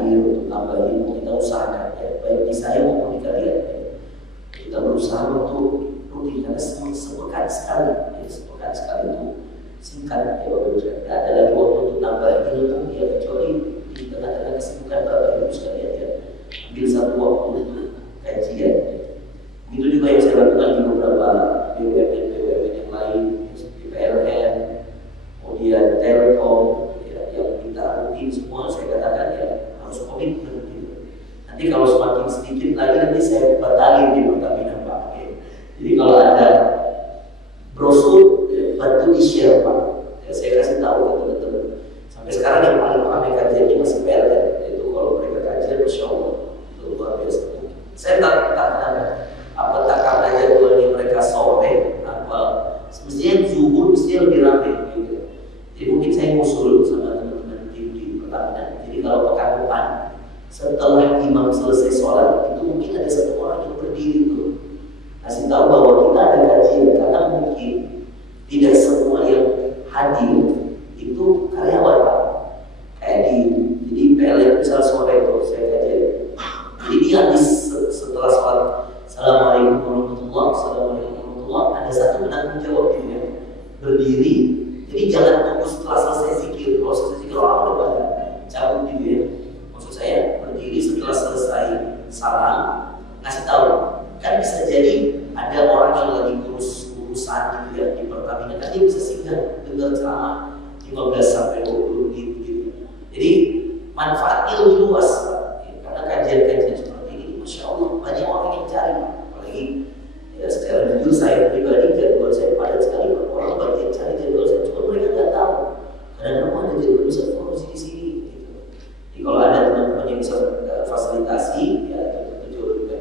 hadir untuk nambah ilmu, kita usahakan ya, baik di saya maupun di kalian ya. Kita berusaha untuk rutin karena sepekan sekali ya, sepekan sekali itu singkat ya Bapak Ibu sekalian. Tidak ada lagi waktu untuk nambah ilmu ya, kecuali di tengah-tengah kesibukan Bapak Ibu sekalian ya, ambil satu waktu untuk kajian. Itu juga yang saya lakukan di beberapa BUMN yang lain, seperti PLN, kemudian Telkom ya, yang kita rutin semua saya katakan ya harus komitmen gitu. Nanti kalau semakin sedikit lagi nanti saya batalin di Pertamina Pak ya. Jadi kalau ada brosur ya, bantu di share Pak ya, saya kasih tahu ke teman-teman. Sampai sekarang yang paling ramai kajiannya masih PLN, itu kalau mereka kajian Masya Allah itu luar biasa. Saya tak apakah karena jadwalnya mereka sore apa semestinya zuhur mestinya lebih ramai gitu. Jadi mungkin saya usul sama teman-teman di Pertamina. Jadi kalau pekan depan setelah imam selesai sholat itu mungkin ada satu orang yang berdiri tuh kasih tahu bahwa kita ada kajian, karena mungkin tidak semua yang hadir itu karyawan Pak. Kayak di PLN misal sore itu saya kajian. Jadi dia habis setelah sholat Assalamualaikum warahmatullahi wabarakatuh, ada satu penanggung jawab juga berdiri. Jadi jangan tunggu setelah selesai zikir. Kalau selesai zikir orang udah pada cabut gitu ya. Maksud saya berdiri setelah selesai salam ngasih tahu. Kan bisa jadi ada orang yang lagi urusan gitu ya di Pertamina, kan dia bisa singgah dengar ceramah 15 sampai 20 menit gitu. Jadi manfaatnya lebih luas ya, karena kajian-kajian seperti ini Masya Allah banyak orang yang cari, apalagi ya secara jujur saya pribadi jadwal saya padat sekali, orang banyak yang cari jadwal saya, cuma mereka nggak tahu kadang-kadang ada jadwal bisa promosi di sini gitu. Jadi kalau ada teman-teman yang bisa fasilitasi ya itu jauh juga.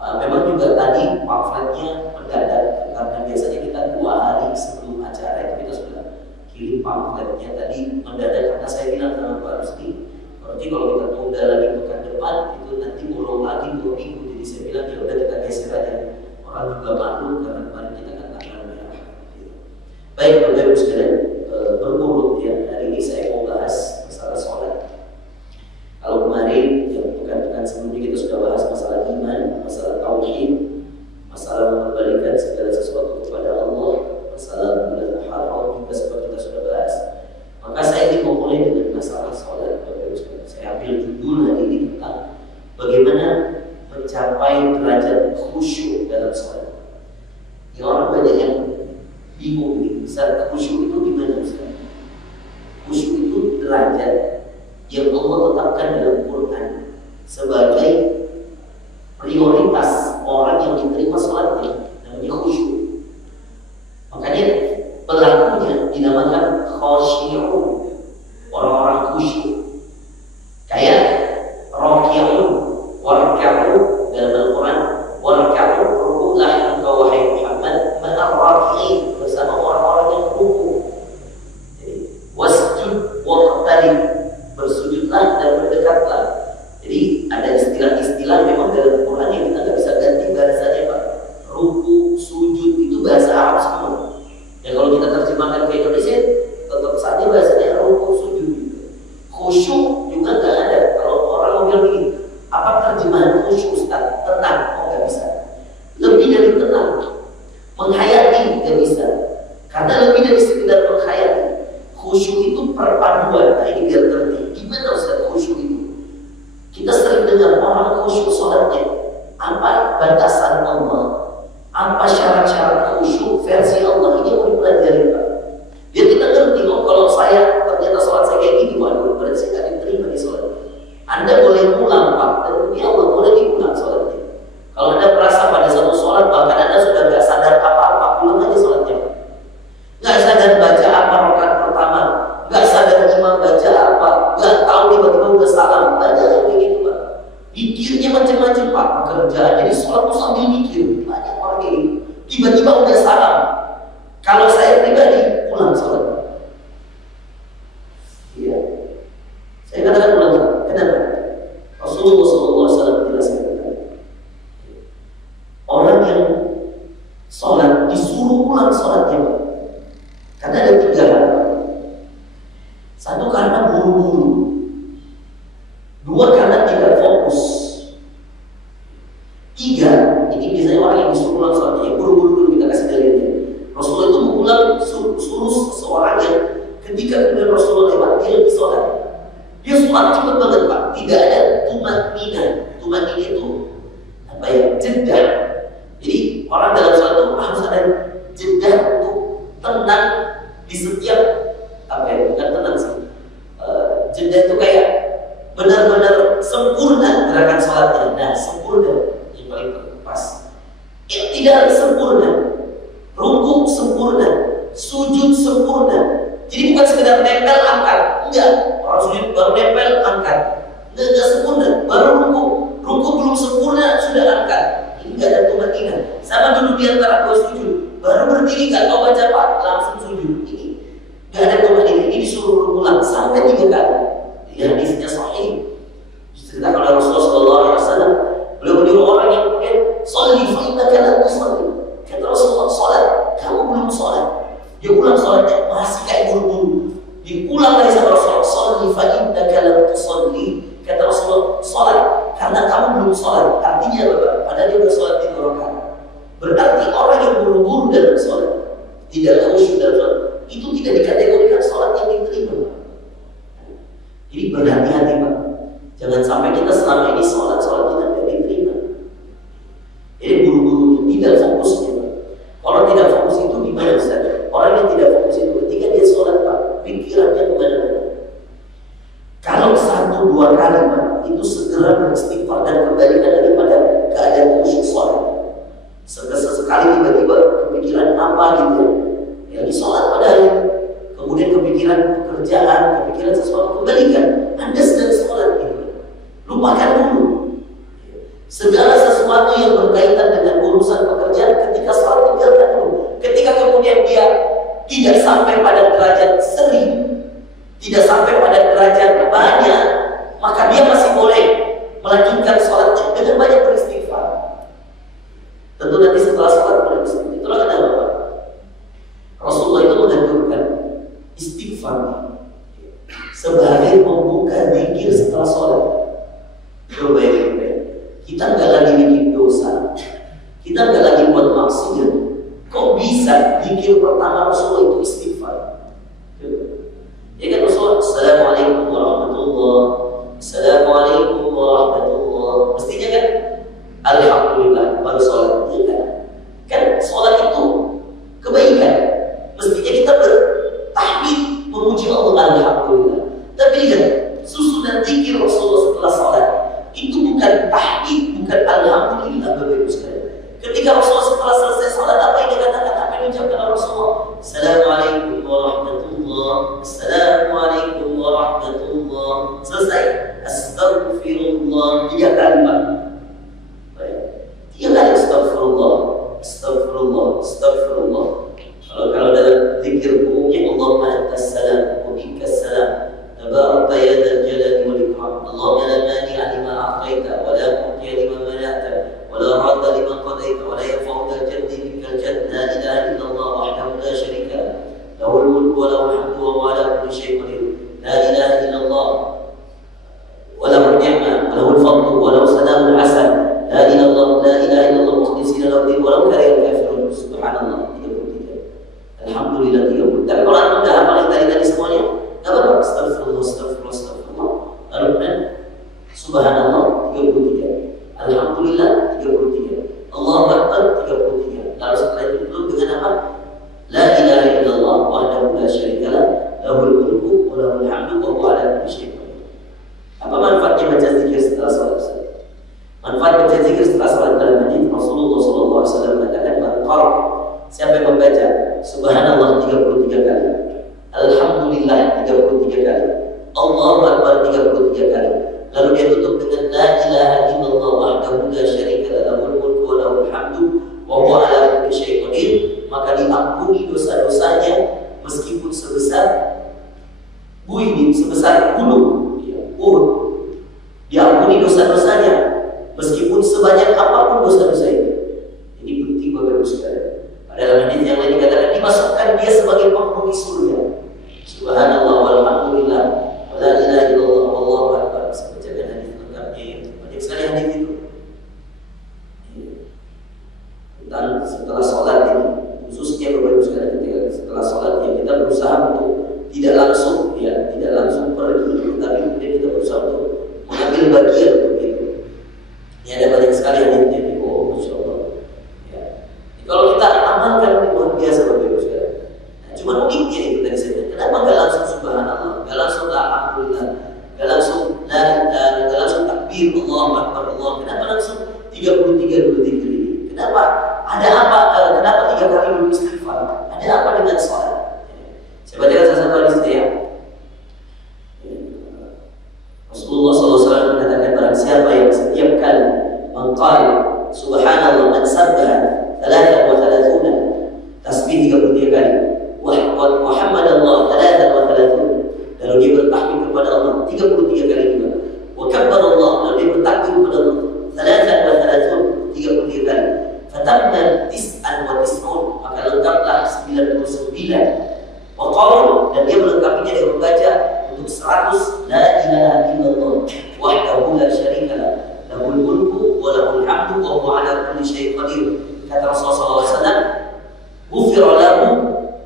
Memang juga tadi pamfletnya mendadak karena biasanya kita 2 hari sebelum acara itu kita sudah kirim pamfletnya tadi mendadak, karena saya bilang sama Pak Rusdi berarti kalau kita tunda lagi pekan depan itu nanti ulung lagi 2 minggu. Jadi saya bilang ya udah kita geser aja, orang juga malu karena kemarin kita kan tanggal merah gitu. Baik Bapak Ibu sekalian, berurut ya, hari ini saya mau bahas masalah sholat. Kalau kemarin ya pekan-pekan sebelumnya kita sudah bahas masalah iman, masalah tauhid, masalah mengembalikan segala sesuatu kepada Allah, masalah bulan Muharram juga seperti kita sudah bahas. Maka saya ingin memulai dengan masalah sholat. Saya ambil judul hari ini tentang bagaimana mencapai derajat khusyuk dalam sholat. Ya, orang banyak yang bingung nih, Ustaz, khusyuk itu gimana Ustaz? Khusyuk itu derajat yang Allah tetapkan dalam Quran sebagai prioritas orang yang diterima sholatnya, namanya khusyuk. Makanya pelakunya dinamakan khasyi'un, orang-orang khusyuk. Kayak raki'un, warka'u dalam Al-Quran, warka'u ruku'lah engkau wahai Muhammad ma'ar raki'in, bersama orang-orang yang ruku'. Wasjud waqtarib, bersujudlah dan berdekatlah. Jadi ada istilah-istilah memang dalam Quran yang kita nggak bisa ganti bahasanya Pak. Ruku, sujud itu bahasa Arab semua. Ya kalau kita terjemahkan ke Indonesia tetap saja bahasanya ruku, sujud juga. Khusyuk juga nggak ada. Kalau orang mau bilang begini, apa terjemahan khusyuk Ustaz? Tenang, oh nggak bisa. Lebih dari tenang, menghayati nggak bisa. Karena lebih dari sekedar menghayati. Khusyuk itu perpaduan. Nah ini biar ngerti. Gimana Ustaz khusyuk itu? Kita sering dengar orang khusyuk sholatnya. Apa batasan Allah? Apa syarat-syarat khusyuk versi Allah? Ini yang mau dipelajari Pak. Biar kita ngerti, oh kalau saya ternyata sholat saya kayak gini, waduh berarti saya gak diterima di sholat. Anda boleh pulang Pak, dan demi Allah boleh diulang sholatnya. Kalau Anda merasa pada satu sholat bahkan Anda sudah gak sadar apa-apa, pulang aja sholatnya Pak. Gak sadar baca apa rakaat pertama, gak sadar imam baca apa, gak tahu tiba-tiba udah salam, banyak yang begitu Pak. Mikirnya macam-macam Pak, pekerjaan. Jadi sholat itu sambil mikir, banyak orang kayak gitu. Tiba-tiba udah salam. Kalau saya pribadi pulang sholat. Iya, saya katakan pulang sholat. Kenapa? Rasulullah SAW jelaskan orang yang sholat disuruh pulang sholatnya Pak. Karena ada 3 hal. 1 karena buru-buru. 2 orang dalam sholat itu harus ada jeda untuk tenang di setiap bukan tenang sih. Jeda itu kayak benar-benar sempurna gerakan sholatnya. Nah, sempurna yang paling pas. Ya, tidak harus sempurna. Rukuk sempurna, sujud sempurna. Jadi bukan sekedar nempel angkat, enggak. Orang sujud baru nempel angkat, enggak sempurna. Baru rukuk belum sempurna sudah angkat. Ini enggak ada tumakinah. Sama dulu di antara dua sujud, baru berdiri enggak tahu baca apa, langsung sujud. Ini enggak ada tumakinah. Ini disuruh ulang sampai 3 kali. Ya, hadisnya sahih. Diceritakan oleh Rasulullah SAW. Beliau menyuruh orang yang kemudian sholli fa innaka lam tusalli. Kata Rasulullah, sholat, kamu belum sholat. Dia ulang sholatnya masih kayak buru-buru. Diulang lagi sama Rasulullah, sholli fa innaka lam tusalli. Kata Rasulullah, sholat karena kamu belum sholat. Artinya apa? Padahal dia sudah sholat 3 rakaat. Berarti orang yang buru-buru dalam sholat, tidak khusyuk dalam sholat, itu tidak dikategorikan sholat yang diterima. Jadi berhati-hati Pak. Jangan sampai kita selama ini sholat kita tidak diterima. Jadi buru-buru tidak fokusnya. Kalau tidak fokus itu gimana Ustaz? Orang yang tidak fokus itu ketika dia sholat Pak, pikirannya kemana-mana. Kalau 1-2 kali Pak, itu segera beristighfar dan kembalikan daripada keadaan khusyuk sholat. Sesekali tiba-tiba kepikiran apa gitu ya di sholat padahal, kemudian kepikiran pekerjaan, kepikiran sesuatu, kembalikan. Anda sedang sholat gitu. Lupakan dulu segala sesuatu yang berkaitan dengan urusan pekerjaan. Ketika sholat tinggalkan dulu. Ketika kemudian dia tidak sampai pada derajat sering, tidak sampai pada derajat banyak, maka dia masih boleh melanjutkan sholatnya dengan banyak beristighfar. Tentu nanti setelah sholat beristighfar. Itulah kenapa Rasulullah itu menganjurkan istighfar sebagai membuka zikir setelah sholat. Coba ya, kita nggak lagi bikin dosa, kita nggak lagi buat maksiat. Kok bisa zikir pertama Rasulullah itu istighfar? Ya kan Rasulullah, Assalamualaikum warahmatullahi wabarakatuh, Assalamualaikum warahmatullahi wabarakatuh. Mestinya kan Alhamdulillah baru sholat, ya kan? Kan sholat itu kebaikan. Mestinya kita bertahmid memuji Allah Alhamdulillah. Tapi lihat susunan zikir Rasulullah setelah sholat itu bukan tahmid, bukan Alhamdulillah Bapak Ibu sekalian. Ketika Rasulullah setelah selesai sholat, apa yang dikatakan? Apa yang diucapkan Rasulullah? Assalamualaikum warahmatullahi, Assalamualaikum warahmatullahi. Selesai. Astagfirullah 3 kali Pak. 3 kali astagfirullah, astagfirullah, astagfirullah. Kalau dalam zikir umumnya Allahumma antas salam wa minkas salam, tabarakta ya dzal jalali wal ikram, Allahumma la mani'a lima a'taita wa la mu'tiya lima mana'ta wa la radda lima qadaita wa la yanfa'u dzal jaddi minkal jadd. La ilaha illallah wahdahu la syarika lahu, lahul mulku wa lahul hamdu wa huwa ala kulli syai'in qadir. La ilaha illallah wa lahul ni'mah wa lahul fadlu wa lahus sana'ul hasan. La ilaha illallah mukhlishina lahu din wa law karihal kafirun. Subhanallah. Alhamdulillah 30. Tapi kalau anda sudah hafal yang tadi semuanya, nggak apa-apa. Astagfirullah, astagfirullah, astagfirullah. Lalu kemudian Subhanallah 33, Alhamdulillah 33, Allahu Akbar 33. Lalu setelah itu tutup dengan apa? La ilaha illallah wahdahu la syarikalah, lahul mulku wa lahul hamdu wa huwa ala kulli syai'in qadir. Apa manfaatnya baca zikir setelah salat? Manfaat baca zikir setelah salat dalam hadis Rasulullah SAW mengatakan, siapa yang membaca Subhanallah 33 kali, Alhamdulillah 33 kali, Allahu Akbar 33 kali, lalu dia tutup dengan La ilaha illallah wahdahu la syarika lahu, lahul mulku wa lahul hamdu wa huwa ala kulli syai'in qadir, maka diampuni dosa-dosanya meskipun sebesar gunung Uhud. Diampuni dosa-dosanya meskipun sebanyak apapun dosa-dosa itu. Ini penting Bapak Ibu sekalian. Dalam hadis yang lain dikatakan dimasukkan dia sebagai penghuni surga. Subhanallah walhamdulillah wa la ilaha illallah wallahu akbar. Saya bacakan hadis lengkapnya. Banyak sekali hadis itu. Dan setelah sholat ini, khususnya Bapak Ibu sekalian, ketika setelah sholat ya kita berusaha untuk tidak langsung pergi, tapi kemudian kita berusaha untuk mengambil bagian untuk itu. Ini ada banyak sekali hadisnya di Masya Allah. Ya. 3 kali dulu istighfar. Ada apa dengan sholat? Saya bacakan salah satu hadis ya. Rasulullah SAW mengatakan barang siapa yang setiap kali mengqal subhanallah man sabbaha 33 tasbih 33 kali wa hamadallah 33 lalu dia bertakbir kepada Allah 33 kali juga wa kabbarallah lalu dia bertakbir kepada Allah 33 kali fatamma 99 maka lengkaplah 99 wa qaul dan dia melengkapinya dengan membaca untuk 100 la ilaha illallah wahdahu la syarika lah lahul mulku wa lahul hamdu wa huwa ala kulli syai'in qadir. Kata Rasulullah SAW, ghufira lahu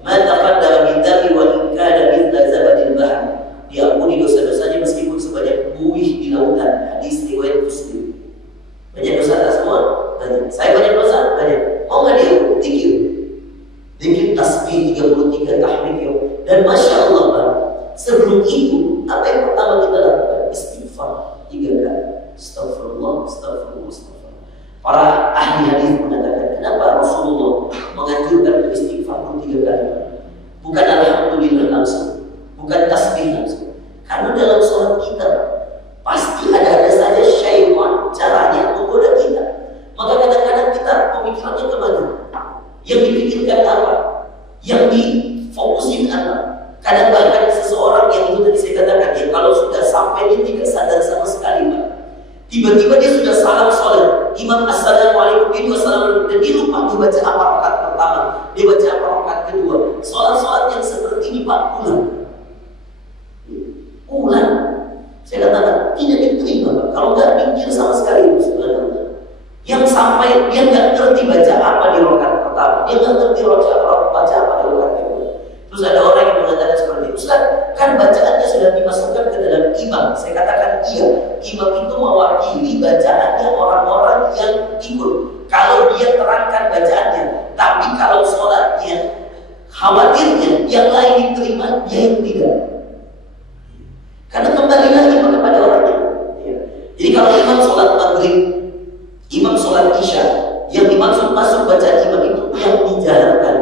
ma taqaddama min dhanbi wa in kana mithla zabadil bahr. Diampuni dosa-dosanya meskipun sebanyak buih di lautan. Hadis riwayat Muslim. Banyak dosa tak semua? Banyak. Saya banyak dosa? Banyak. Mau nggak dia zikir? Zikir tasbih 33 tahmid ya. Dan masya Allah, sebelum itu apa yang pertama kita lakukan? Istighfar 3 kali. Astagfirullah, astagfirullah, astagfirullah. Para ahli hadis mengatakan, kenapa Rasulullah menganjurkan istighfar 3 kali? Bukan alhamdulillah langsung, bukan tasbih langsung. Karena dalam sholat kita pasti ada saja syaitan caranya menggoda kita. Maka kadang-kadang kita pemikirannya kemana? Yang dipikirkan apa? Yang difokusin apa? Kadang bahkan seseorang yang itu tadi saya katakan ya, kalau sudah sampai dia tidak sadar sama sekali, Pak. Tiba-tiba dia sudah salam sholat, imam assalamualaikum itu assalamualaikum, dan dia lupa dia baca apa rakaat pertama, dia baca apa rakaat kedua. Sholat-sholat yang seperti ini Pak, ulang. Saya katakan tidak diterima Pak, kalau nggak mikir sama sekali sebenarnya. Yang sampai dia nggak ngerti baca apa di rakaat pertama, dia nggak ngerti baca apa di rakaat kedua. Terus ada orang yang mengatakan seperti itu, Ustaz, kan bacaannya sudah dimasukkan ke dalam imam. Saya katakan iya, imam itu mewakili bacaannya orang-orang yang ikut. Kalau dia terangkan bacaannya, tapi kalau sholatnya, khawatirnya yang lain diterima, dia yang tidak. Karena kembali lagi kepada orangnya. Jadi kalau imam sholat maghrib, imam sholat isya, yang dimaksud masuk bacaan imam itu yang dijalankan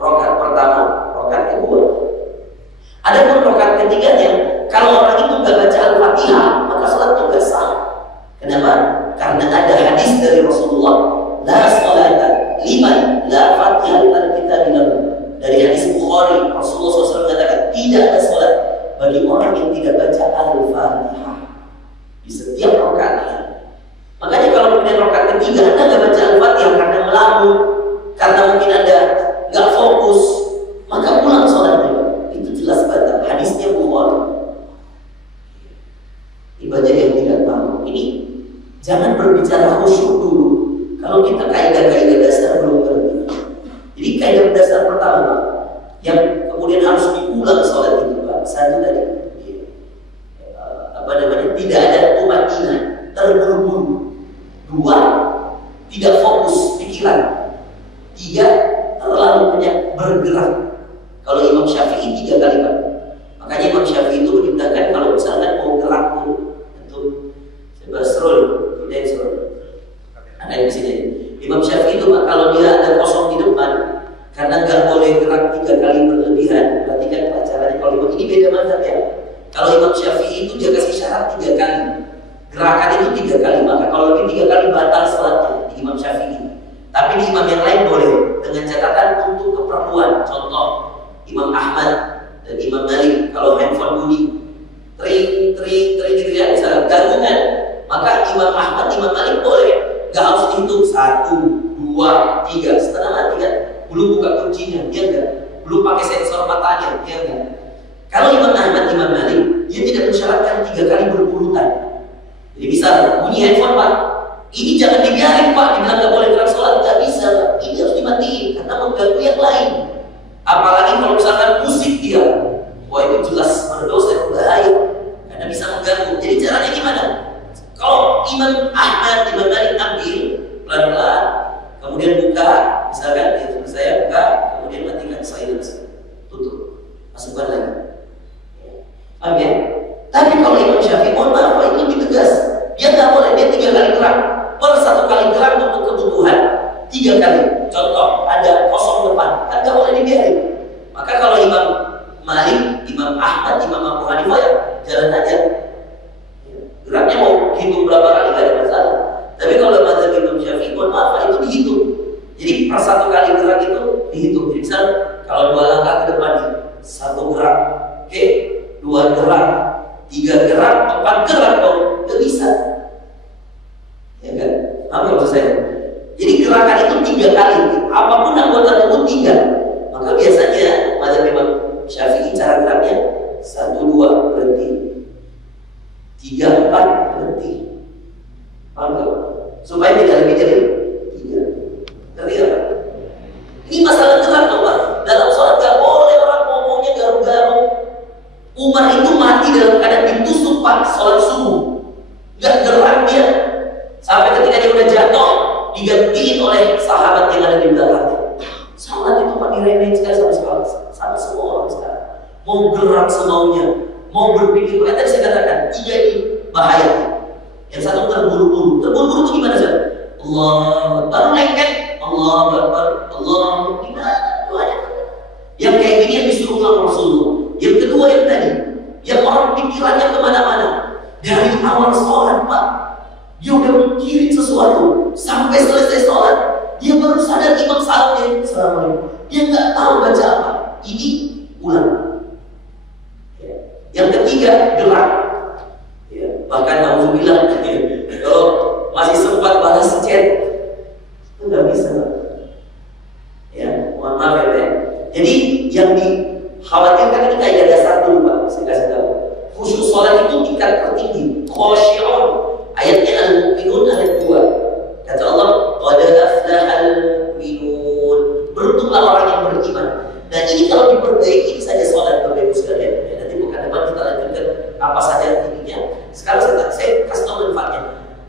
rakaat pertama, rakaat kedua. Adapun rakaat ketiganya, kalau orang itu nggak baca Al-Fatihah, maka sholatnya nggak sah. Kenapa? Karena ada hadis dari Rasulullah, la sholata liman la Fatihah al-kitabillah. Dari hadis Bukhari, Rasulullah SAW mengatakan tidak ada sholat bagi orang yang tidak baca Al-Fatihah di setiap rakaatnya. Makanya kalau kemudian rakaat ketiga Anda nggak baca Al-Fatihah karena melamun, karena mungkin Anda nggak fokus, maka pulang sholatnya. Itu jelas batal. Hadisnya Bukhari. Ibadah yang tidak tahu ini jangan berbicara khusyuk dulu. Kalau kita kaidah-kaidah dasar belum ngerti. Jadi kaidah dasar pertama yang kemudian harus diulang sholat itu Pak. Satu tadi, tidak ada tumakinah, terburu-buru. 2, tidak fokus pikiran. 3, terlalu banyak bergerak. Kalau Imam Syafi'i 3 kali Pak. Makanya Imam Syafi'i itu menyebutkan kalau misalnya mau gerak pun itu coba scroll, tidak scroll. Ada yang di sini. Imam Syafi'i itu Pak, kalau dia ada kosong di depan, karena nggak boleh gerak 3 kali berlebihan, berarti kan Pak caranya kalau Imam ini beda mazhab ya. Kalau Imam Syafi'i itu dia kasih syarat 3 kali. Gerakan itu 3 kali, maka kalau lebih 3 kali batal sholatnya di Imam Syafi'i. Tapi di imam yang lain boleh, dengan catatan untuk keperluan. Contoh Imam Ahmad dan Imam Malik, kalau handphone bunyi tring gitu ya, misalnya gangguan, maka Imam Ahmad, Imam Malik boleh, nggak harus dihitung 1, 2, 3, setengah mati kan, belum buka kuncinya, dia enggak, belum pakai sensor matanya, dia enggak. Kalau Imam Ahmad, Imam Malik, dia tidak mensyaratkan 3 kali berurutan. Jadi bisa bunyi handphone Pak, ini jangan dibiarin Pak, dibilang nggak boleh gerak sholat, nggak bisa Pak. Ini harus dimatiin karena mengganggu yang lain. Apalagi kalau misalkan musik dia, wah itu jelas berdosa, berbahaya karena bisa mengganggu. Jadi caranya gimana? Kalau Imam Ahmad, Imam Malik ambil pelan-pelan, kemudian buka, misalkan saya buka, kemudian matikan silence, tutup, masukkan lagi. Paham ya? Tapi kalau Imam Syafi'i, mohon maaf Pak, itu lebih tegas. Dia nggak boleh, dia 3 kali gerak. Per 1 kali gerak untuk kebutuhan 3 kali. Contoh, ada kosong kan nggak boleh dibiarin. Maka kalau Imam Malik, Imam Ahmad, Imam Abu Hanifah ya jalan aja. Geraknya mau hitung berapa kali nggak ada masalah. Tapi kalau mazhab Imam Syafi'i, mohon maaf, itu dihitung. Jadi per satu kali gerak itu dihitung. Jadi misal kalau 2 langkah ke depan nih, 1 gerak, oke, 2 gerak, 3 gerak, 4 gerak dong, nggak bisa. Ya kan? Apa maksud saya? Jadi gerakan itu 3 kali, apapun anggota tubuh 3. Maka biasanya mazhab Imam Syafi'i cara geraknya 1, 2 berhenti, 3, 4 berhenti. Paham gak? Supaya tidak lebih dari 3. Ngerti gak? Ini masalah gerak dong Pak. Dalam sholat gak boleh orang ngomongnya garuk-garuk. Umar itu mati dalam keadaan ditusuk Pak sholat subuh. Gak gerak dia. Sampai ketika dia udah jatuh, digantiin oleh sahabat yang ada di belakangnya. Sholat itu Pak diremehin sekali sama semua orang sekarang. Mau gerak semaunya, mau berpikir. Tadi saya katakan 3 ini bahaya. Yang satu terburu-buru. Terburu-buru itu gimana sih? Allah, baru lengket. Allah Akbar, Allah, gimana doanya? Yang kayak gini yang disuruh sama Rasulullah. Yang kedua yang tadi, yang orang pikirannya kemana-mana. Dari awal sholat Pak, dia udah mikirin sesuatu sampai selesai sholat. Dia baru sadar imam salam dia, assalamualaikum. Dia nggak tahu baca apa. Ini ulang. Yang ketiga gerak. Bahkan alhamdulillah kalau masih sempat balas chat itu nggak bisa. Ya, mohon maaf ya. Jadi yang dikhawatirkan ini kayak dasar dulu Pak. Saya kasih tahu. Khusyuk sholat itu tingkat tertinggi. Khosyi'un. Ayatnya Al-Mu'minun ayat 2. Kata Allah, qad aflahal mu'minun. Beruntunglah orang yang beriman. Dan ini kalau diperbaiki saja sholat Bapak Ibu sekalian. Nanti bukan depan kita lanjutkan apa saja ininya. Sekarang saya kasih tahu manfaatnya.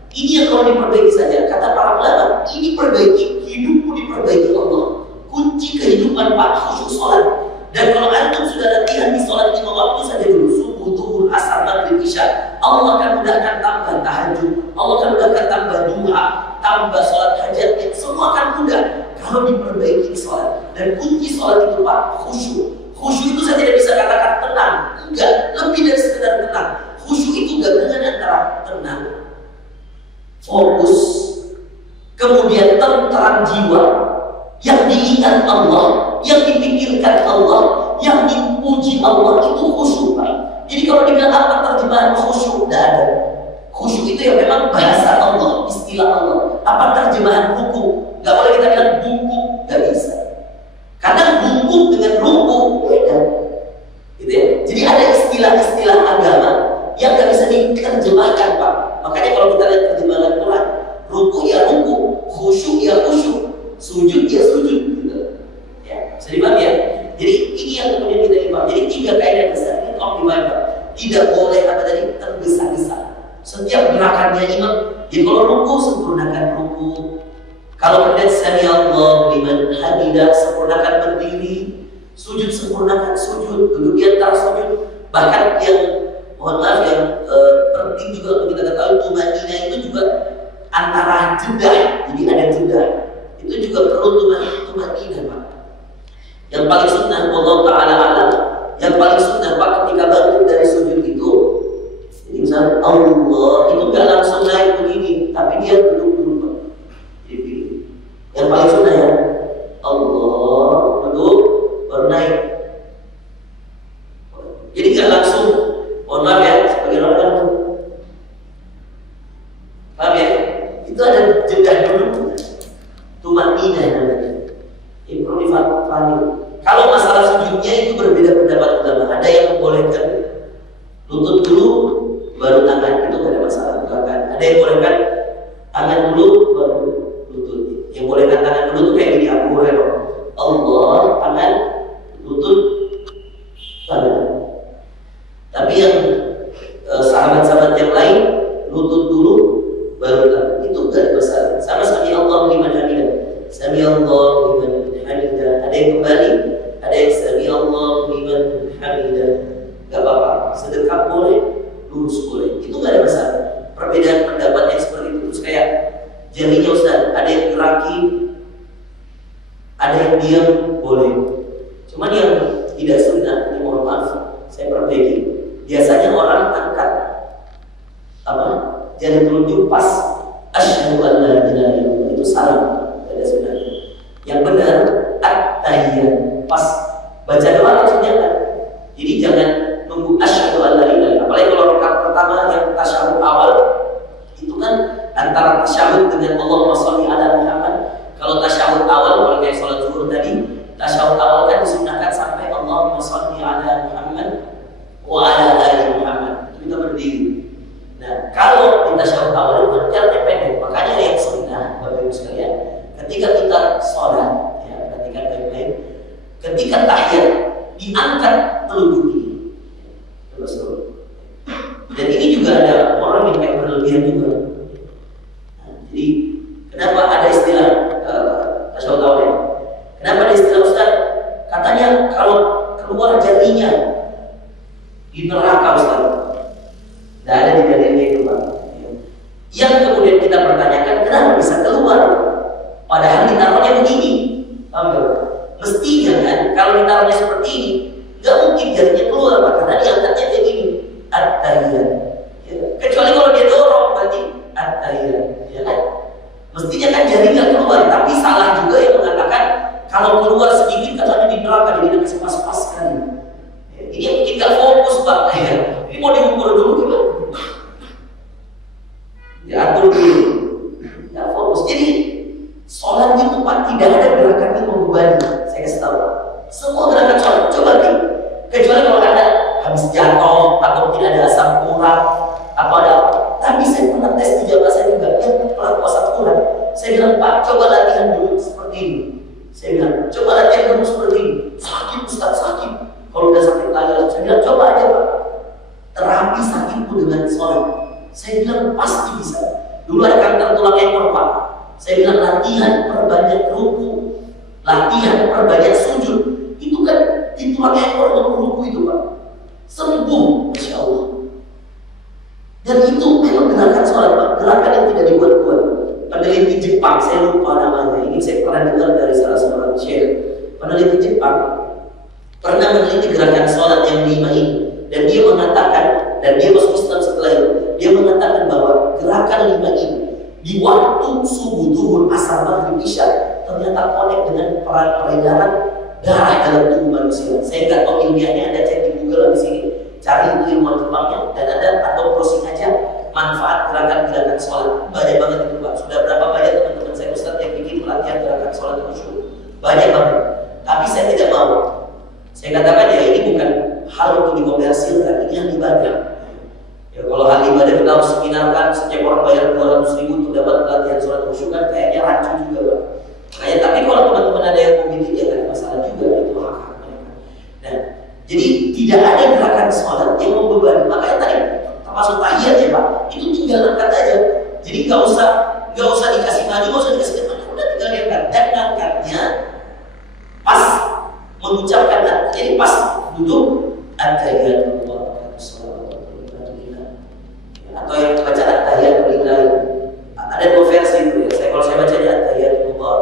Ini yang kalau diperbaiki saja. Kata para ulama, ini perbaiki hidupmu, diperbaiki Allah. Kunci kehidupan Pak khusyuk sholat. Dan kalau antum sudah latihan di sholat 5 waktu saja dulu, subuh, zuhur, asar, maghrib, isya, Allah akan mudahkan tambah tahajud, Allah akan mudahkan tambah duha, tambah sholat hajat, semua akan mudah kalau diperbaiki sholat. Dan kunci sholat itu Pak khusyuk. Khusyuk itu saya tidak bisa katakan tenang, enggak, lebih dari sekedar tenang. Khusyuk itu gabungan antara tenang, fokus, kemudian tentram jiwa, yang diingat Allah, yang dipikirkan Allah, yang dipuji Allah, itu khusyuk Pak. Jadi kalau dibilang apa terjemahan khusyuk, tidak ada. Khusyuk itu yang memang bahasa Allah, istilah Allah. Apa terjemahan hukum? Gak boleh kita bilang bungkuk, gak bisa. Karena bungkuk dengan ruku beda. Gitu ya? Jadi ada istilah-istilah agama yang gak bisa diterjemahkan Pak. Makanya kalau kita lihat terjemahan Quran, ruku ya ruku, khusyuk ya khusyuk, sujud ya sujud, gitu. Ya, bisa dipahami ya. Jadi ini yang kemudian kita dipahami. Jadi 3 kaidah besar ini optimal Pak. Tidak boleh apa tadi tergesa-gesa. Setiap gerakannya imam, ya kalau ruku sempurnakan ruku. Kalau kemudian sami Allahu liman hamidah, sempurnakan berdiri. Sujud sempurnakan sujud, duduk di antara sujud. Bahkan yang mohon maaf yang penting juga untuk kita ketahui, tumanina itu juga antara jeda. Jadi ada jeda. Itu juga perlu tumanina Pak. Yang paling sunnah Allah Ta'ala alam, yang paling sunnah Pak ketika bangun dari sujud itu, jadi misalnya Allah itu gak langsung naik begini, tapi dia duduk dulu Pak. Jadi yang paling sunnah ya Allah duduk baru naik. Jadi gak langsung, mohon maaf ya, sebagian orang kan paham ya? Itu ada jeda dulu, tumanina namanya. Ini perlu difahami. Kalau masalah sujudnya itu berbeda pendapat ulama. Ada yang membolehkan lutut dulu baru tangan, itu tidak ada masalah. Bukan. Ada yang bolehkan tangan dulu baru lutut. Yang bolehkan tangan dulu itu kayak gini, Abu Hurairah. Allah, tangan, lutut, tangan. Tapi yang sahabat-sahabat yang lain lutut dulu baru tangan. Itu tidak ada masalah. Sama sami Allah liman hamidah. Sami Allah liman hamidah. Ada yang kembali, ada yang sami Allah liman hamidah. Gak apa-apa, sedekap boleh, lurus boleh, itu gak ada masalah. Perbedaan pendapat yang seperti itu, terus kayak jarinya Ustaz, ada yang geraki, ada yang diam boleh. Cuman yang tidak sunnah, ini mohon maaf, saya perbaiki. Biasanya orang angkat jari telunjuk pas asyhadu an la ilaha illallah, itu salam, tidak ada sunnahnya. Yang benar at-tahiyyat, pas baca doa langsung diangkat. Jadi jangan nunggu asyhadu an la ilaha illallah. Apalagi kalau rakaat pertama yang tasyahud awal, itu kan antara tasyahud dengan Allahumma sholli ala Muhammad. Kalau tasyahud awal, kalau kayak sholat zuhur tadi, tasyahud awal kan disunahkan sampai Allahumma sholli ala Muhammad wa ala ali Muhammad. Itu kita berdiri. Nah, kalau di tasyahud awal itu jaraknya pendek, makanya yang sunnah, Bapak Ibu sekalian, ketika kita sholat, ya, perhatikan baik-baik, ketika tahiyat diangkat telunjuk ini, terus. Dan ini juga ada orang yang kayak berlebihan juga. Nah, jadi kenapa ada istilah tasyahud awal ya? Kenapa ada istilah Ustaz? Katanya kalau keluar jarinya di neraka Ustaz. Tidak ada di dalilnya itu Pak. Yang kemudian kita pertanyakan, kenapa bisa keluar? Padahal ditaruhnya begini. Paham gak? Mestinya kan kalau ditaruhnya seperti ini, nggak mungkin jarinya keluar Pak, karena diangkatnya kayak gini. At-tahiyyat. Ya. Kecuali kalau dia dorong berarti at-tahiyyat, ya kan? Mestinya kan jari nggak keluar, tapi salah juga yang mengatakan kalau keluar sedikit katanya di neraka, jadi kita kasih pas-paskan. Ya, ini yang bikin nggak fokus Pak. Ya. Ini mau diukur dulu gimana? Diatur dulu, nggak fokus. Jadi sholat itu Pak tidak ada gerakan yang membebani. Saya kasih tahu, semua gerakan sholat coba nih. Kecuali kalau ada habis jatuh atau tidak ada asam urat atau ada. Tapi saya pernah tes di jamaah saya juga yang pernah puasa Quran. Saya bilang Pak, coba latihan dulu seperti ini. Saya bilang coba latihan dulu seperti ini. Sakit Ustaz, sakit. Kalau udah sakit lagi, saya bilang coba aja Pak. Terapi sakitmu dengan sholat. Saya bilang pasti bisa. Dulu ada kanker tulang ekor Pak. Saya bilang latihan perbanyak ruku, latihan perbanyak sujud. Itu kan di tulang ekor untuk ruku itu Pak. Sembuh, Masya Allah. Dan itu memang gerakan sholat Pak, gerakan yang tidak dibuat-buat. Peneliti Jepang, saya lupa namanya, ini saya pernah dengar dari salah seorang syekh. Peneliti Jepang pernah meneliti gerakan sholat yang 5 ini, dan dia mengatakan, dan dia masuk Islam setelah itu, dia mengatakan bahwa gerakan 5 ini di waktu subuh, zuhur, asar, maghrib, isya ternyata connect dengan peredaran darah dalam tubuh manusia. Saya nggak tahu ilmiahnya, ada cek di Google di sini. Cari ilmuwan Jepangnya dan ada atau browsing aja manfaat gerakan-gerakan sholat. Banyak banget itu Pak. Sudah berapa banyak teman-teman saya Ustaz yang bikin pelatihan gerakan sholat khusyuk. Banyak banget. Tapi saya tidak mau. Saya katakan ya ini bukan hal untuk dikomersilkan. Ini hal ibadah. Ya kalau hal ibadah kita harus seminarkan, setiap orang bayar 200.000 untuk dapat pelatihan sholat khusyuk kan kayaknya rancu juga Pak. Kayak tapi kalau teman-teman ada yang mau bikin ya kan masalah juga, itu hak-hak mereka. Nah, jadi tidak ada gerakan sholat yang membebani. Makanya tadi termasuk tahiyat ya Pak, itu tinggal angkat aja. Jadi nggak usah dikasih maju, nggak usah dikasih depan, udah tinggal diangkat. Dan angkatnya pas mengucapkan, jadi pas duduk at-tahiyyatullah atau yang baca at-tahiyyatullah. Ada 2 versi itu ya. Kalau saya bacanya at-tahiyyatullah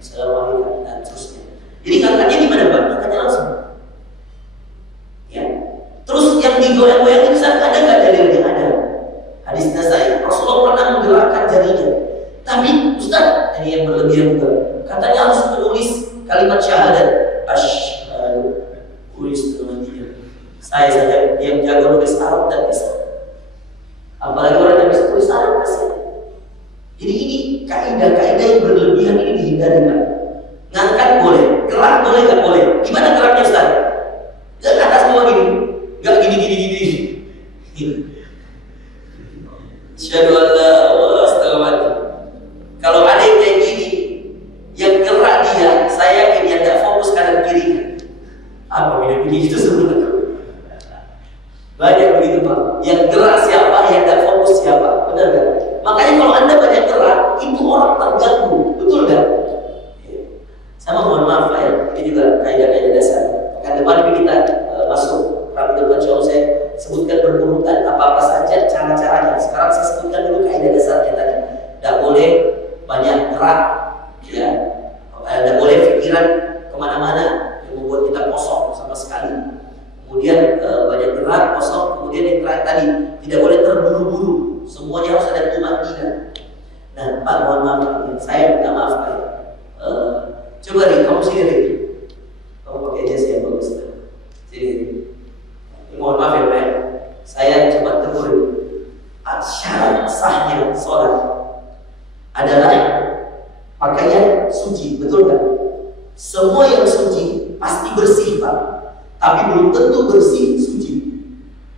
assalamualaikum dan terusnya. Jadi angkatnya di mana Pak? Angkatnya langsung. Ya. Terus yang digoyang-goyang itu ada nggak dalilnya? Ada. Hadis Nasai. Rasulullah pernah menggerakkan jarinya. Tapi Ustaz, ini yang berlebihan juga. Katanya harus menulis kalimat syahadat. Asyhadu tulis namanya. Saya saja yang jago nulis Arab dan bisa. Apalagi orang yang bisa tulis Arab masih. Jadi ini kaidah-kaidah yang berlebihan ini dihindari Pak. Ngangkat boleh, gerak boleh nggak boleh. Gimana geraknya Ustaz? Gak ke atas semua gini, gak gini. Asyhadu an la ilaha illallah. Kalau ada yang kayak gini, yang gerak dia, saya yakin dia tidak fokus kanan kirinya. Apa beda begini itu sebenarnya? Banyak begitu Pak. Yang gerak siapa, yang tidak fokus siapa, benar nggak? Makanya kalau Anda banyak gerak, itu orang terganggu, betul nggak? Sama mohon maaf lah ya, ini juga kaidah-kaidah dasar. Pekan depan ini kita masuk rapi depan show, saya sebutkan berurutan apa-apa saja cara-caranya. Sekarang saya sebutkan dulu kaidah dasarnya tadi. Tidak boleh banyak gerak, ya. semuanya harus ada tumanina. Nah, Pak, mohon maaf, saya minta maaf Pak. Coba nih, kamu sini nih. Kamu pakai jas yang bagus. Sini. Mohon maaf ya Pak. Saya coba tegur. Syarat sahnya sholat adalah pakaian suci, betul nggak? Semua yang suci pasti bersih Pak, tapi belum tentu bersih suci.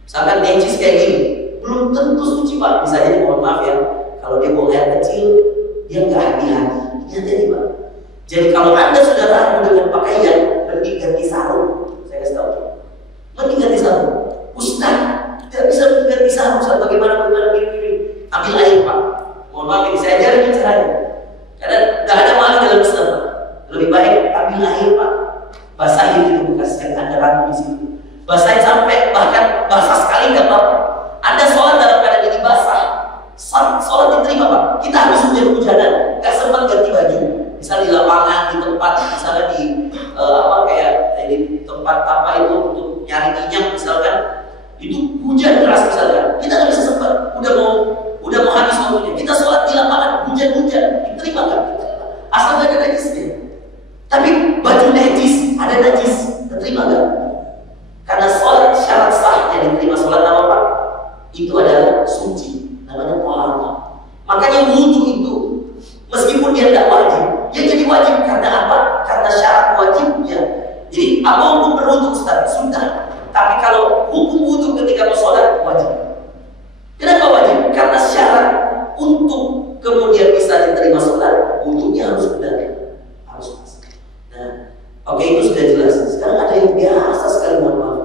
Misalkan najis kayak gini, belum tentu suci Pak. Misalnya, mohon maaf ya, kalau dia buang air kecil, dia nggak hati-hati. Hati-hati Pak. Jadi kalau Anda sudah ragu dengan pakaian, mending ganti sarung. Saya kasih tahu, mending ganti sarung. Ustaz, tidak bisa ganti sarung. Ustaz, bagaimana gini. Ambil air Pak. Mohon maaf ini saya ajarin caranya. Karena nggak ada malu dalam Islam. Lebih baik ambil air Pak, basahin itu bekas yang Anda ragu di situ. Basahin sampai bahkan basah sekali nggak apa-apa. Anda sholat dalam keadaan ini basah, sholat diterima Pak. Kita habis hujan-hujanan, nggak sempat ganti baju. Misal di lapangan, di tempat, misalnya di di tempat apa itu untuk nyari minyak misalkan, itu hujan keras misalkan, kita nggak bisa sempat. Udah mau habis waktunya. Kita sholat di lapangan, hujan-hujan, diterima nggak? Asal nggak ada najisnya. Tapi baju najis, ada najis, diterima nggak? Karena sholat syarat sahnya diterima sholat apa Pak? Itu adalah suci, namanya thaharah. Makanya wudhu itu meskipun dia tidak wajib, dia jadi wajib karena apa? Karena syarat wajibnya. Jadi apa hukum berwudhu Ustaz? Sunnah. Tapi kalau hukum wudhu ketika mau sholat wajib. Kenapa wajib? Karena syarat untuk kemudian bisa diterima sholat, wudhunya harus benar, harus pas. Nah, oke, itu sudah jelas. Sekarang ada yang biasa sekali, mohon maaf,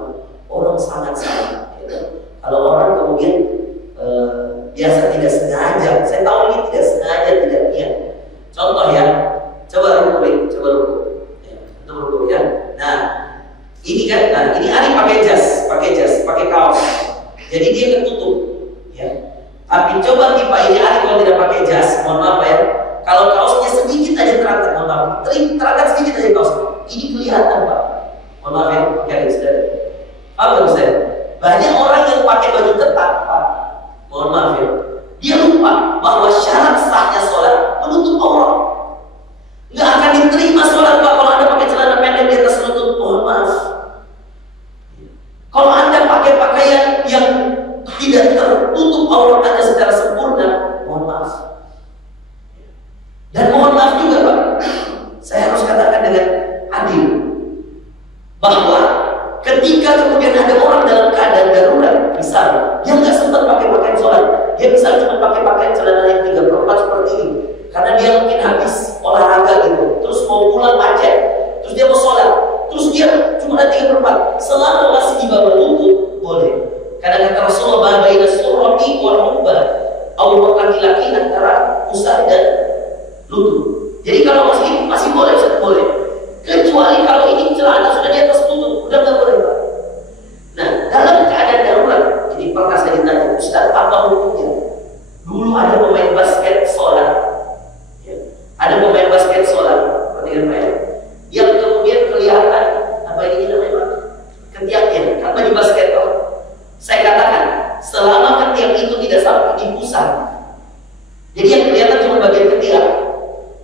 orang sangat salah. Kalau orang kemudian biasa tidak sengaja, saya tahu ini tidak sengaja, tidak niat. Contoh ya, coba ruku ya. Nah, ini kan, ini Ari pakai jas, pakai kaos. Jadi dia ketutup, ya. Tapi coba tipe ini Ari kalau tidak pakai jas, mohon maaf ya. Kalau kaosnya sedikit aja terangkat, mohon maaf, terangkat sedikit aja kaos. Ini kelihatan Pak. Mohon maaf ya, pakai sudah. Apa Ustaz? Banyak orang yang pakai baju ketat Pak. Mohon maaf ya. Dia lupa bahwa syarat sahnya sholat menutup aurat. Nggak akan diterima sholat Pak kalau Anda pakai celana pendek di atas lutut. Mohon maaf. Kalau Anda pakai pakaian yang tidak tertutup aurat Anda secara sempurna, mohon maaf. Dan mohon maaf juga Pak, saya harus katakan dengan adil bahwa ketika kemudian ada orang dalam keadaan darurat, misal dia nggak sempat pakai pakaian sholat, dia bisa cuma pakai pakaian celana yang 3/4 seperti ini, karena dia mungkin habis olahraga gitu, terus mau pulang macet, terus dia mau sholat, terus dia cuma ada 3/4, selama masih di bawah lutut boleh. Karena kata Rasulullah, baina surrati wal rukbah, aurat laki-laki antara pusar dan lutut. Jadi kalau masih boleh, boleh. Kecuali kalau ini celana sudah di atas lutut, udah nggak boleh Pak. Nah, dalam keadaan darurat, jadi pernah saya ditanya, Ustaz, apa hukumnya? Dulu ada pemain basket sholat, ya. Ada pemain basket sholat, perhatikan Pak ya, yang kemudian kelihatan apa ini namanya Pak? Ketiaknya, kan baju basket Pak. Saya katakan, selama ketiak itu tidak sampai di pusat, jadi yang kelihatan cuma bagian ketiak.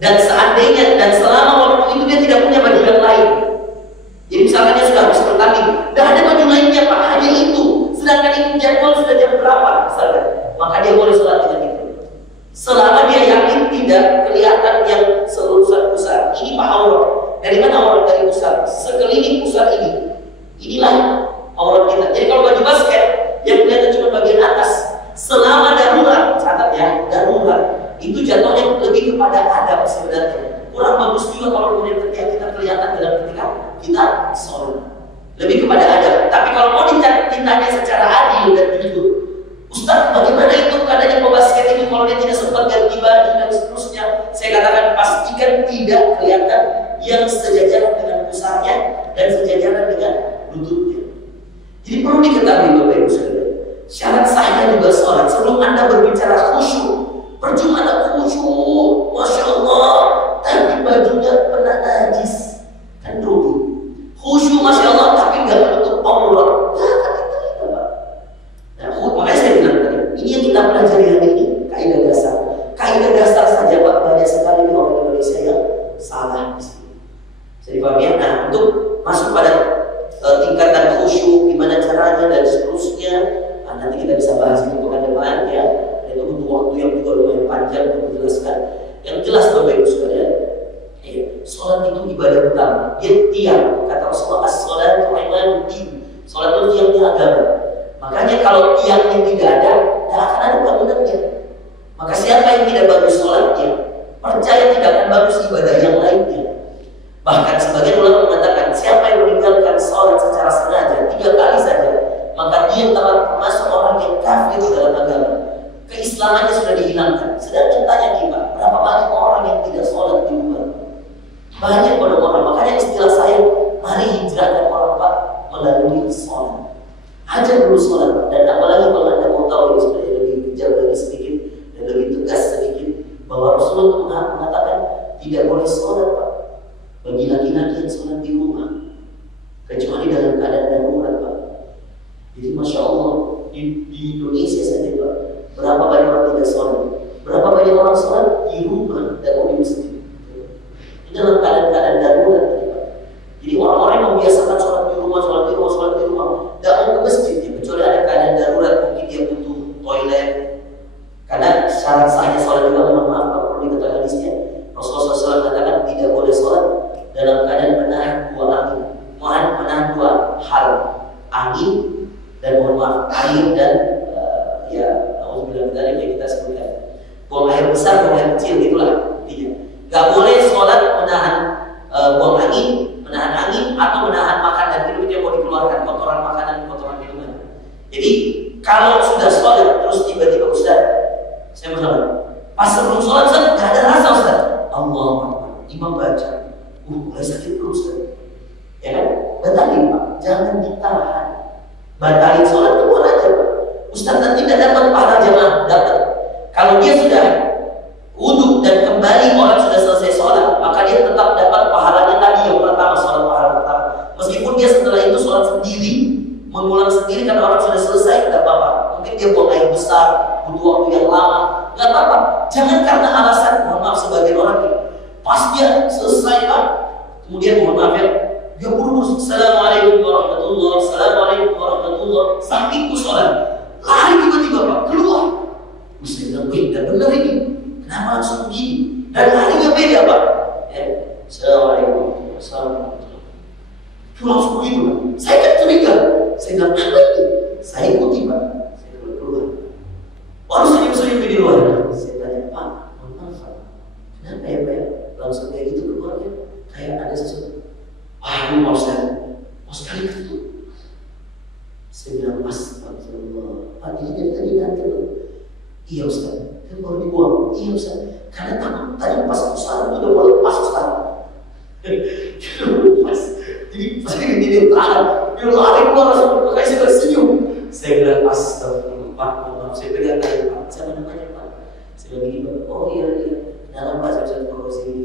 Dan seandainya dan selama waktu itu dia tidak punya baju yang lain, jadi misalkan dia sudah habis bertanding, tidak ada baju lainnya Pak, hanya itu. Sedangkan itu jadwal sudah jam berapa misalkan, maka dia boleh sholat dengan itu. Selama dia yakin tidak kelihatan yang seluruh pusar. Ini Pak aurat. Dari mana aurat? Dari pusar. Sekeliling pusar ini. Inilah aurat kita. Jadi kalau baju basket yang kelihatan cuma bagian atas, selama darurat, catat ya, darurat, itu jatuhnya lebih kepada adab sebenarnya. Kurang bagus juga kalau kemudian ketika kita kelihatan dalam ketika kita sholat. Lebih kepada adab. Tapi kalau mau ditanya secara adil dan jujur, Ustaz, bagaimana itu keadaannya pembasket ini kalau dia tidak sempat ganti baju dan seterusnya? Saya katakan pastikan tidak kelihatan yang sejajaran dengan pusarnya dan sejajaran dengan lututnya. Jadi perlu diketahui Bapak Ibu sekalian, syarat sahnya juga sholat. Sebelum Anda berbicara khusyuk, percuma ada khusyuk, Masya Allah, tapi bajunya pernah najis, kan rugi. Khusyuk Masya Allah, tapi nggak menutup aurat, nggak akan diterima Pak. Nah, makanya saya bilang tadi, ini yang kita pelajari hari ini bagaimana dan seterusnya. Nah, nanti kita bisa bahas itu pekan depan ya. Dan itu butuh waktu yang juga lumayan panjang untuk menjelaskan. Yang jelas Bapak Ibu sekalian, sholat itu ibadah utama. Dia tiang. Kata Rasulullah, as-sholatu imaduddin. Sholat itu tiangnya agama. Makanya kalau tiangnya tidak ada, tidak akan ada bangunannya. Maka siapa yang tidak bagus sholatnya, percaya tidak akan bagus ibadah yang lainnya. Bahkan sebagian ulama mengatakan, siapa yang meninggalkan sholat secara sengaja 3 kali saja, maka dia telah termasuk orang yang kafir dalam agama. Keislamannya sudah dihilangkan. Sedangkan tanya kita, berapa banyak orang yang tidak sholat di rumah? Banyak pada orang. Makanya istilah saya, mari hijrahkan orang Pak melalui sholat. Aja dulu sholat Pak. Dan apalagi kalau Anda mau tahu yang sebenarnya lebih kejam lagi sedikit dan lebih tegas sedikit, bahwa Rasulullah mengatakan tidak boleh sholat Pak bagi laki-laki yang sholat di rumah, kecuali dalam keadaan darurat Pak. Jadi Masya Allah, di Indonesia saja Pak, berapa banyak orang tidak sholat, berapa banyak orang sholat di rumah dan di masjid. Ini dalam keadaan darurat Pak. Jadi orang-orang yang membiasakan sholat di rumah, sholat di rumah, sholat di rumah, tidak mau ke masjid ya, kecuali ada keadaan darurat, mungkin dia butuh toilet. Karena syarat sahnya sholat juga, mohon maaf Pak, perlu diketahui hadisnya, Rasulullah SAW katakan tidak boleh sholat dalam keadaan menahan 2 angin. Menahan 2 hal, angin dan mohon maaf, air dan alhamdulillah yang kita sebutkan. Buang air besar, buang air kecil, itulah intinya. Gak boleh sholat menahan buang angin, menahan angin atau menahan makan dan minum yang mau dikeluarkan, kotoran makanan, kotoran minuman. Jadi kalau sudah sholat terus tiba-tiba Ustaz, saya mau sholat, pas sebelum sholat Ustaz gak ada rasa Ustaz, Allah imam baca, mulai sakit perut Ustaz, ya kan? Batalin Pak, jangan ditahan. Batalin sholat keluar aja Pak. Ustaz nanti tidak dapat pahala jamaah, dapat. Kalau dia sudah wudhu dan kembali orang sudah selesai sholat, maka dia tetap dapat pahalanya tadi yang pertama, sholat pahala pertama. Meskipun dia setelah itu sholat sendiri, mengulang sendiri karena orang sudah selesai, tidak apa-apa. Mungkin dia buang air besar, butuh waktu yang lama, nggak apa-apa. Jangan karena alasan, mohon maaf sebagian orang ini, pas dia selesai Pak, kemudian mohon maaf ya, dia buru-buru, Assalamualaikum warahmatullahi wabarakatuh, Assalamualaikum warahmatullahi wabarakatuh, saking sholat, lari tiba-tiba Pak, keluar. Saya bilang, tidak benar ini, kenapa langsung begini? Dan larinya beda Pak. Assalamualaikum warahmatullahi wabarakatuh. Pulang langsung begitu Pak. Saya kan curiga, saya bilang, apa ini? Saya ikuti Pak, saya keluar. Baru senyum-senyum di luar. Saya tanya, Pak, mohon maaf Pak, kenapa ya Pak ya? Langsung kayak gitu keluarnya, kayak ada sesuatu. Wah, ini mau sekali gitu. Saya bilang, astagfirullah, Pak, ini dari tadi nanti loh. Iya Ustaz, kan baru dibuang. Iya Ustaz, karena takut tadi pas Ustaz itu udah mulai lepas Ustaz. Lepas, jadi pas ini dia tahan, dia lari keluar langsung, makanya saya tersenyum. Saya bilang, astagfirullah Pak, maaf, saya pegang tadi Pak, siapa namanya Pak? Saya bilang gini Pak, oh iya, dalam Pak, saya bisa bawa sini.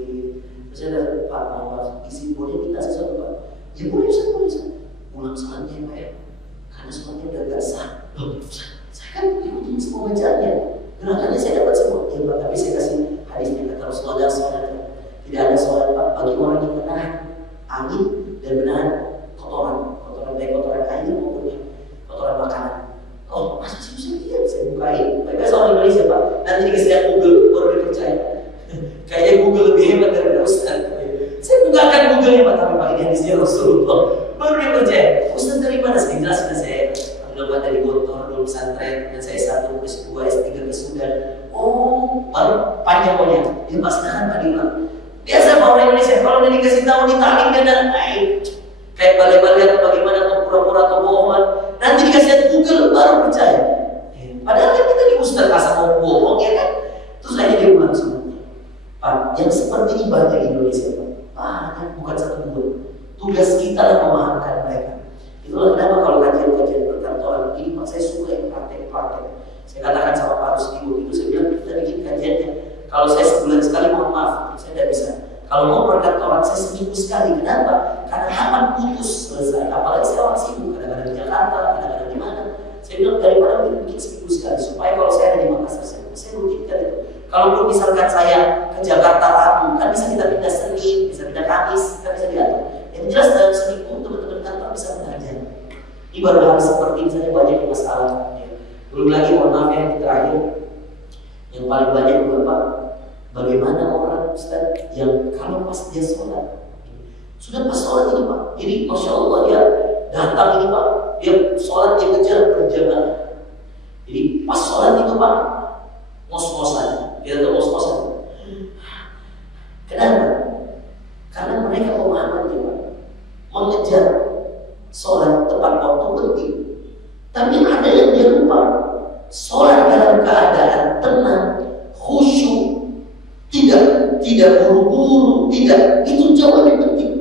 Terus saya bilang, Pak, maaf, isi boleh minta sesuatu Pak? Ya boleh Ustaz. Pulang sholatnya Pak ya, karena sholatnya udah gak sah. Loh, saya kan ikutin semua bacaannya, gerakannya saya dapat semua. Ya Pak, tapi saya kasih hadisnya kata Rasulullah SAW, tidak ada sholat Pak bagi orang yang menahan angin dan menahan kotoran baik kotoran air maupun kotoran makanan. Oh, masa sih bisa lihat? Saya bukain. Baik orang Indonesia Pak, nanti dikasih lihat Google baru dipercaya. Kayaknya Google lebih hebat daripada Ustaz. Saya bukakan Google-nya Pak, tapi Pak ini hadisnya Rasulullah. Baru dipercaya. Ustaz dari mana? Saya jelasin saya. Alhamdulillah dari Gontor, dulu pesantren, dan saya S1, S2, S3 ke Sudan. Oh, baru panjang pokoknya. Dia pas nahan Pak diulang. Biasa Pak orang Indonesia, kalau udah dikasih tahu ditarik dia dan kayak balai-balai atau bagaimana atau pura-pura atau bohongan. Nanti dikasih lihat Google baru percaya. Padahal kan kita di Ustaz asal mau bohong ya kan. Terus akhirnya dia ulang semuanya. Pak, yang seperti ibadah di Indonesia Pak, bukan satu dua. Tugas kita lah memahamkan mereka. Itulah kenapa kalau kajian-kajian perkantoran ini Pak, saya suka yang praktek-praktek. Saya katakan sama Pak Rusdiwo itu, saya bilang kita bikin kajiannya. Kalau saya sebulan sekali mohon maaf, saya tidak bisa. Kalau mau perkantoran saya seminggu sekali. Kenapa? Karena kapan putus selesai. Apalagi saya orang sibuk, kadang-kadang di Jakarta, kadang-kadang di mana. Saya bilang daripada bikin seminggu sekali, supaya kalau saya ada di Makassar, saya rutinkan itu. Kalaupun misalkan saya ke Jakarta Rabu, kan bisa kita pindah Senin, bisa pindah Kamis, kan bisa diatur. Yang jelas dalam seminggu teman-teman kantor bisa belajar. Ini baru hal seperti misalnya banyak masalah. Ya. Belum lagi mohon maaf yang terakhir, yang paling banyak juga bagaimana orang Ustaz yang kalau pas dia sholat, sudah pas sholat itu Pak, jadi Masya Allah dia datang ini Pak, dia sholat dia kejar berjamaah. Jadi pas sholat itu Pak, ngos-ngosan, dia tahu ngos-ngosan. Kenapa? Karena mereka pemahamannya Pak, mengejar sholat tepat waktu penting. Tapi ada yang dia lupa, sholat dalam keadaan tenang, khusyuk, tidak buru-buru, itu jauh lebih penting.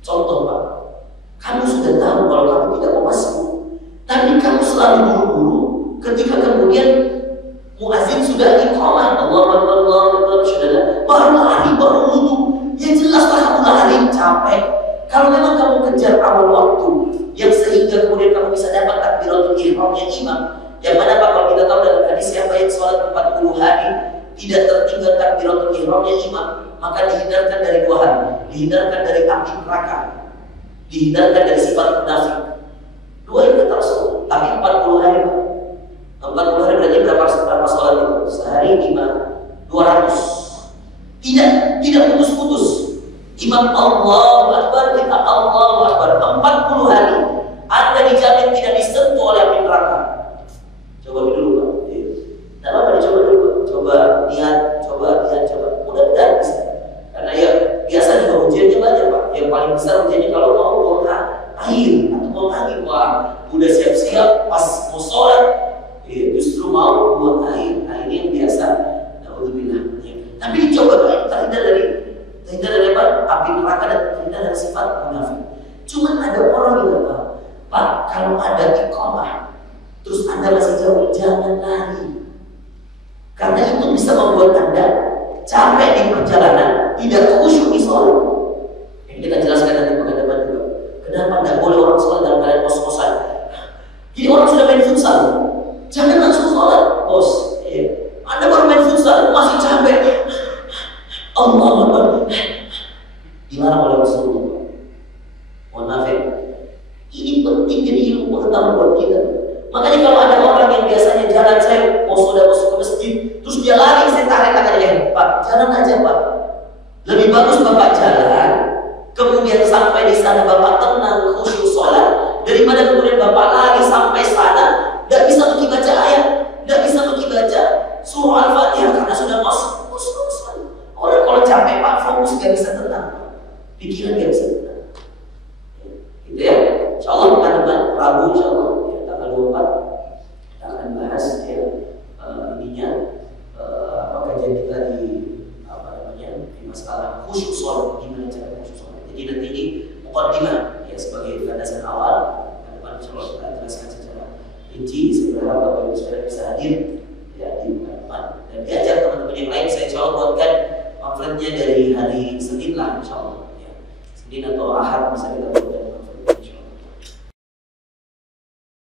Contoh Pak, kamu sudah tahu kalau kamu tidak mau masuk, tapi kamu selalu buru-buru. Ketika kemudian muazin sudah iqamah, Allahu Akbar, Allahu Akbar, sudah baru lari, baru wudu, ya jelaslah kamu lari, capek. Kalau memang kamu kejar awal waktu, yang sehingga kemudian kamu bisa dapat takbiratul ihramnya imam, yang mana Pak kalau kita tahu dalam hadis siapa yang sholat 40 hari tidak tertinggal takbiratul ihramnya imam, maka dihindarkan dari 2 hal, dihindarkan dari api neraka, dihindarkan dari sifat munafik. 2 itu tetap sholat, tapi 40 hari Pak. 40 hari berarti berapa sholat itu? Sehari 200. Tidak putus-putus. Imam Allahu Akbar, kita Allahu Akbar 40 hari. Anda dijamin tidak disentuh oleh api neraka. Coba dulu Pak. Tidak apa-apa dicoba dulu Pak. Coba lihat. Mudah-mudahan bisa. Karena ya biasa juga ujiannya banyak Pak. Yang paling besar ujiannya kalau mau buang air atau buang angin. Wah, udah siap-siap pas mau sholat, justru mau buang air. Air yang biasa. Alhamdulillah. Tapi dicoba Pak, terhindar dari api neraka dan terhindar dari sifat munafik. Cuma ada orang gitu Pak, kalau ada iqamah terus Anda masih jauh, jangan lari. Karena itu bisa membuat Anda capek di perjalanan, tidak khusyuk di sholat. Yang kita jelaskan nanti pada depan juga. Kenapa tidak boleh orang sholat dalam keadaan kos-kosan? Jadi orang sudah main futsal, jangan langsung sholat, bos. Anda baru main futsal, masih capek. Allah Akbar. Dilarang oleh Rasulullah. Mohon maaf ya. Ini penting jadi ilmu pengetahuan buat kita. Makanya kalau ada orang yang biasanya jalan, saya sudah masuk ke masjid, terus dia lari, saya tarik tangannya, Pak, jalan aja Pak. Lebih bagus Bapak jalan, kemudian sampai di sana Bapak tenang, khusyuk sholat, daripada kemudian Bapak lari sampai sana, tidak bisa baca ayat, tidak bisa baca surah Al-Fatihah karena sudah masuk. Orang kalau capek Pak, fokus nggak bisa tenang, pikiran nggak bisa tenang. Gitu ya. Insya Allah pekan depan Rabu Insya Allah ya, tanggal 24 kita akan bahas ya kajian kita di di masalah khusyuk sholat, gimana cara khusyuk sholat. Jadi nanti ini muqaddimah ya sebagai landasan awal. Pekan depan Insya Allah kita jelaskan secara rinci. Saya berharap Bapak Ibu saudara bisa hadir ya di pekan depan dan diajak teman-teman yang lain. Saya insya Allah buatkan pamfletnya dari hari Senin lah Insya Allah ya. Senin atau Ahad bisa kita